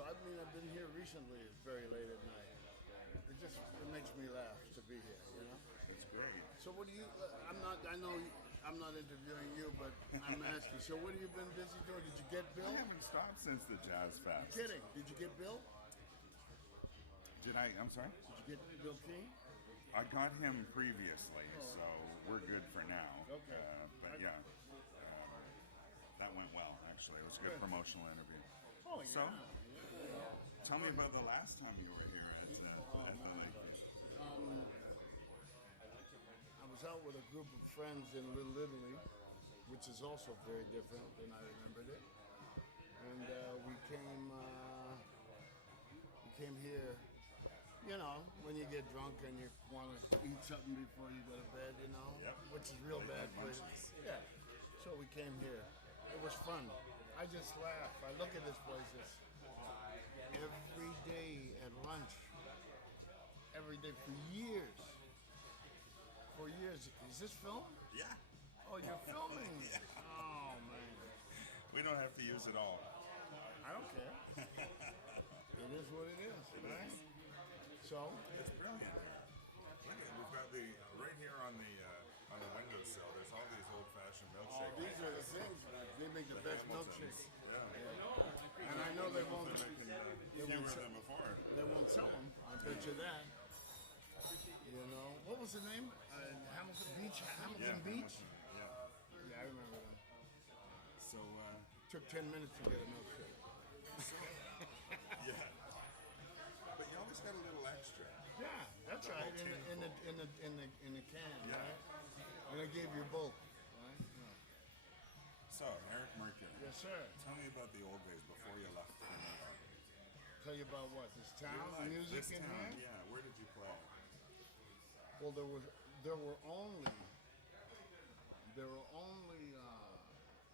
So I mean, I've been here recently. It's very late at night. It makes me laugh to be here. You know. It's great. So what do you? I'm not. I know. I'm not interviewing you, but I'm asking. So what have you been busy doing? Did you get Bill? I haven't stopped since the Jazz Fest. You're kidding? Did you get Bill? Did I? I'm sorry? Did you get Bill King? I got him previously, so we're good for now. Okay. But yeah, that went well, actually. It was a good promotional interview. Oh, So, yeah. tell me about the last time you were here at the Lakers. I was out with a group of friends in Little Italy, which is also very different than I remembered it. And we came here. You know, when you get drunk and you want to eat something before you go to bed, you know, which is real bad for you. Yeah. So we came here. It was fun. I just laugh. I look at this place every day at lunch. Every day for years. For years. Is this film? Yeah. Oh, you're filming? Yeah. Oh, man. We don't have to use it all. I don't care. It is what it is, right? So it's brilliant. Look at, we've got right here on the windowsill. There's all these old-fashioned milkshakes. these are the things. They make the best milkshakes. Yeah. And I know they won't. They won't sell them. I bet you that. You know what was the name? Hamilton Beach. Hamilton Beach. Yeah. Yeah, I remember them. So Took 10 minutes to get a milkshake. Yeah. But you always got a little extra. Yeah, that's right. In the can, Yeah. right? And they gave you both, right? Yeah. So, Eric Mercury. Yes, sir. Tell me about the old days before you left for New York. Tell you about what? This town, Your life, music this in town, here? yeah. Where did you play? Well, there were only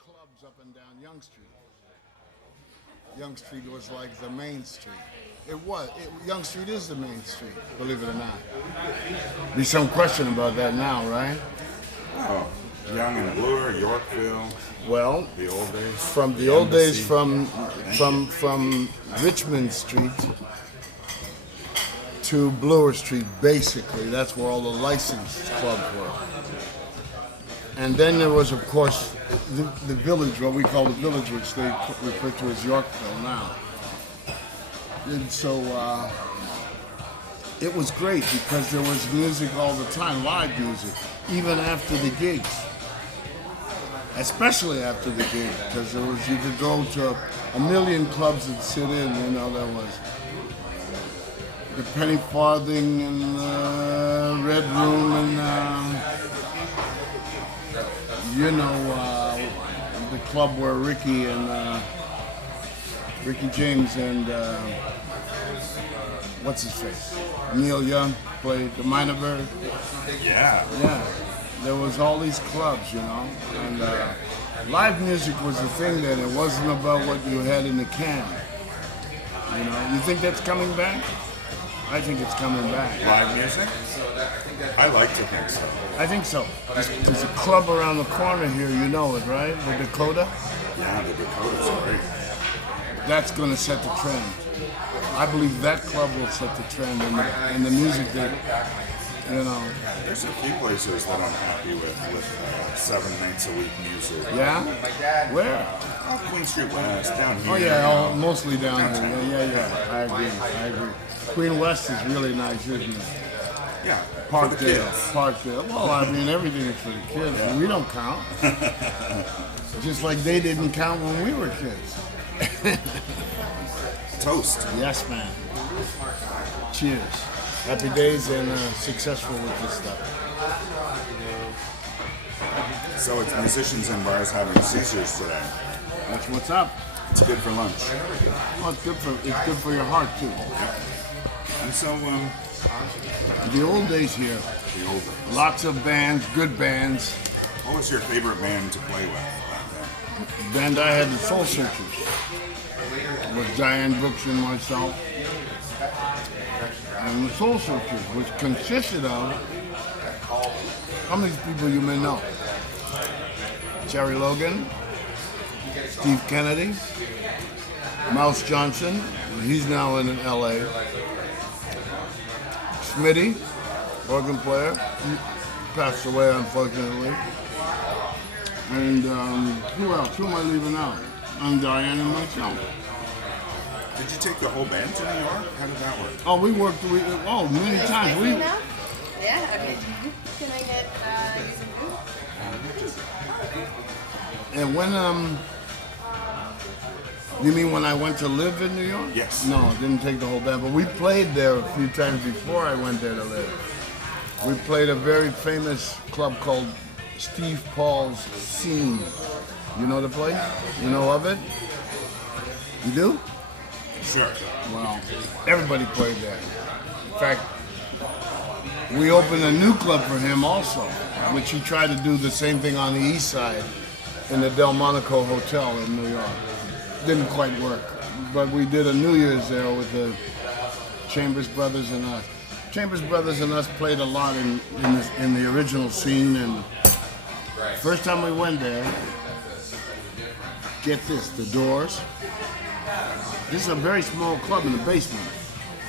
clubs up and down Young Street. Young Street was like the main street. Young Street is the main street, believe it or not. Be some question about that now, right? Oh, Young and Bloor, Yorkville. Well, the old days. From the old days, from Richmond Street to Bloor Street, basically, that's where all the licensed clubs were. And then there was, of course, the village, what we call the village, which they refer to as Yorkville now. And so it was great because there was music all the time, live music, even after the gigs. Especially after the gig, because you could go to a million clubs and sit in, you know, there was the Penny Farthing and Red Room and the club where Ricky James and what's his face? Neil Young played the Minor Bird. Yeah. Yeah. There was all these clubs, you know, and live music was the thing then. It wasn't about what you had in the can. You know, you think that's coming back? I think it's coming back. Live music? I like to think so. I think so. There's a club around the corner here, you know it, right? The Dakota? Yeah, the Dakota's great. That's going to set the trend. I believe that club will set the trend in the music that, you know. There's a few places that I'm happy with 7 nights a week music. Yeah? Where? Oh, Queen Street West, down here. Oh yeah, mostly down here. Yeah. I agree. Queen West is really nice, isn't it? Yeah. Parkdale. Well, I mean, everything is for the kids. Yeah. We don't count. Just like they didn't count when we were kids. Toast. Yes, man. Cheers. Happy days and successful with this stuff. So it's musicians and bars having seizures today. That's what's up. It's good for lunch. Well, it's good for your heart too. And so, the old days here. The old days. Lots of bands, good bands. What was your favorite band to play with back then? The band I had, the Soul Searchers, with Diane Brooks and myself. And the Soul Searchers, which consisted of, how many people you may know? Jerry Logan, Steve Kennedy, Mouse Johnson, he's now in LA. Smitty, organ player, he passed away unfortunately. And who else? Who am I leaving out? I'm Diane and myself. Did you take the whole band to New York? How did that work? Oh, we worked. Many times. Yeah. Okay. Can I get And when you mean when I went to live in New York? Yes. No, I didn't take the whole band, but we played there a few times before I went there to live. We played a very famous club called Steve Paul's Scene. You know the place? You know of it? You do? Sure. Well, everybody played there. In fact, we opened a new club for him also, which he tried to do the same thing on the east side in the Del Monaco Hotel in New York. Didn't quite work, but we did a New Year's there with the Chambers Brothers and us. Chambers Brothers and us played a lot in the original Scene, and first time we went there, get this, the Doors. This is a very small club in the basement.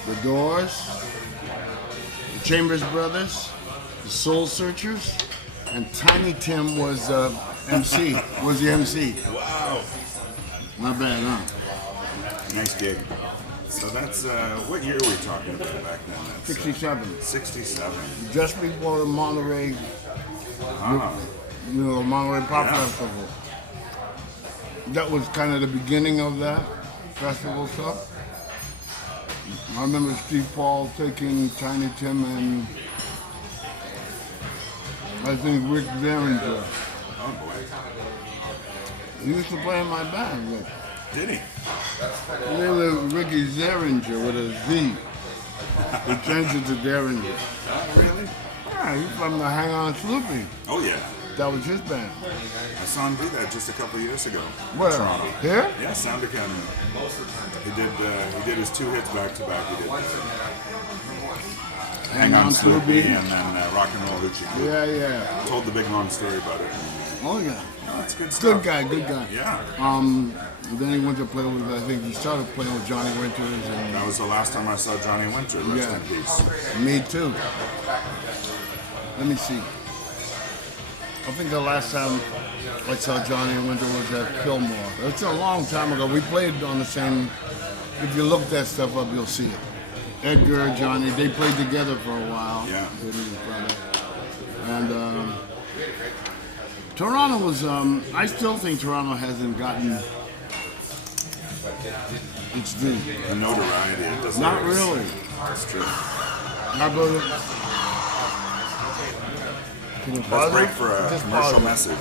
The Doors, the Chambers Brothers, the Soul Searchers, and Tiny Tim was MC. Was the MC. Wow. Not bad, huh? Nice gig. So that's, what year were we talking about back then? That's, 67. 67. Just before the Monterey, Monterey Pop Festival. That was kind of the beginning of that festival stuff. I remember Steve Paul taking Tiny Tim and I think Rick Derringer. Oh boy. He used to play in my band. Rick. Did he? His name was Ricky Zeringer with a Z. He changed it to Derringer. Oh, really? Yeah, he's from the Hang On Sloopy. Oh, yeah. That was his band. I saw him do that just a couple of years ago. Where? Toronto. Here? Yeah, Sound Academy. He did his 2 hits back to back. He did Hang On Sloopy and then Rock and Roll Hoochie. Yeah, yeah. Told the big long story about it. Oh, yeah. Oh, that's good stuff. Good guy. Yeah. And then he went to play with, I think he started playing with Johnny Winters. And That was the last time I saw Johnny Winter. Rest in peace. Me too. Let me see. I think the last time I saw Johnny Winter was at Fillmore. It's a long time ago. We played on the same. If you look that stuff up, you'll see it. Edgar, Johnny, they played together for a while. Yeah. With his brother. And Toronto was. I still think Toronto hasn't gotten its due. The notoriety it deserves. Not really. That's true. Not really. Let's break for a commercial message.